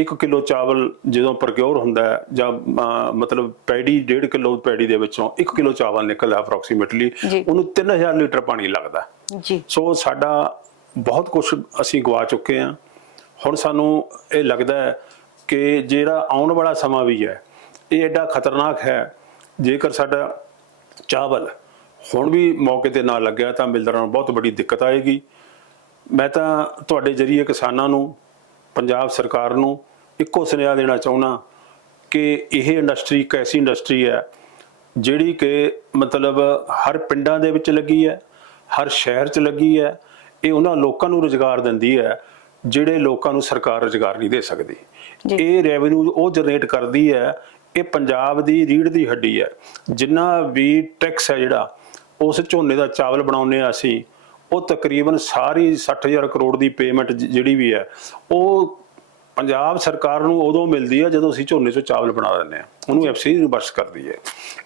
1 kilo ਚਾਵਲ ਜਦੋਂ procure ਹੁੰਦਾ ਹੈ ਜਾਂ ਮਤਲਬ ਪੈੜੀ 1.5 ਕਿਲੋ ਪੈੜੀ ਦੇ ਵਿੱਚੋਂ 1 ਕਿਲੋ ਚਾਵਲ ਨਿਕਲਦਾ ਅਪਰੋਕਸੀਮੇਟਲੀ। ਉਹਨੂੰ 3000 ਲੀਟਰ ਪਾਣੀ ਲੱਗਦਾ ਜੀ। ਸੋ ਸਾਡਾ ਬਹੁਤ ਕੁਝ ਅਸੀਂ ਗਵਾ ਚੁੱਕੇ ਹਾਂ। ਹੁਣ ਸਾਨੂੰ ਇਹ ਲੱਗਦਾ ਹੈ ਕਿ ਜਿਹੜਾ ਆਉਣ ਵਾਲਾ ਸਮਾਂ ਵੀ ਹੈ ਇਹ ਐਡਾ ਖਤਰਨਾਕ ਹੈ ਜੇਕਰ ਸਾਡਾ ਚਾਵਲ ਹੁਣ ਵੀ ਮੌਕੇ ਤੇ ਨਾ ਲੱਗਿਆ ਤਾਂ ਮਿਲਦਰਾਂ ਨੂੰ ਬਹੁਤ ਵੱਡੀ ਦਿੱਕਤ ਆਏਗੀ। ਮੈਂ ਤਾਂ ਤੁਹਾਡੇ ਜਰੀਏ ਕਿਸਾਨਾਂ ਨੂੰ ਪੰਜਾਬ ਸਰਕਾਰ ਨੂੰ ਇੱਕੋ ਸੁਨੇਹਾ ਦੇਣਾ ਚਾਹੁੰਦਾ ਕਿ ਇਹ ਇੰਡਸਟਰੀ ਇੱਕ ਐਸੀ ਇੰਡਸਟਰੀ ਹੈ ਜਿਹੜੀ ਕਿ ਮਤਲਬ ਹਰ ਪਿੰਡਾਂ ਦੇ ਵਿੱਚ ਲੱਗੀ ਹੈ ਹਰ ਸ਼ਹਿਰ 'ਚ ਲੱਗੀ ਹੈ ਇਹ ਉਹਨਾਂ ਲੋਕਾਂ ਨੂੰ ਰੁਜ਼ਗਾਰ ਦਿੰਦੀ ਹੈ ਜਿਹੜੇ ਲੋਕਾਂ ਨੂੰ ਸਰਕਾਰ ਰੁਜ਼ਗਾਰ ਨਹੀਂ ਦੇ ਸਕਦੀ। ਇਹ ਰੈਵਨਿਊ ਉਹ ਜਨਰੇਟ ਕਰਦੀ ਹੈ ਇਹ ਪੰਜਾਬ ਦੀ ਰੀੜ ਦੀ ਹੱਡੀ ਹੈ ਜਿੰਨਾ ਵੀ ਟੈਕਸ ਹੈ ਜਿਹੜਾ ਉਸ ਝੋਨੇ ਦਾ ਚਾਵਲ ਬਣਾਉਂਦੇ ਆ ਅਸੀਂ ਉਹ ਤਕਰੀਬਨ ਸਾਰੀ 60000 ਕਰੋੜ ਦੀ ਪੇਮੈਂਟ ਜਿਹੜੀ ਵੀ ਹੈ ਉਹ ਪੰਜਾਬ ਸਰਕਾਰ ਨੂੰ ਉਦੋਂ ਮਿਲਦੀ ਹੈ ਜਦੋਂ ਅਸੀਂ ਝੋਨੇ ਚੋਂ ਚਾਵਲ ਬਣਾ ਦਿੰਦੇ ਆ ਉਹਨੂੰ ਐਫਸੀ ਰਿਵਰਸ ਕਰਦੀ ਹੈ।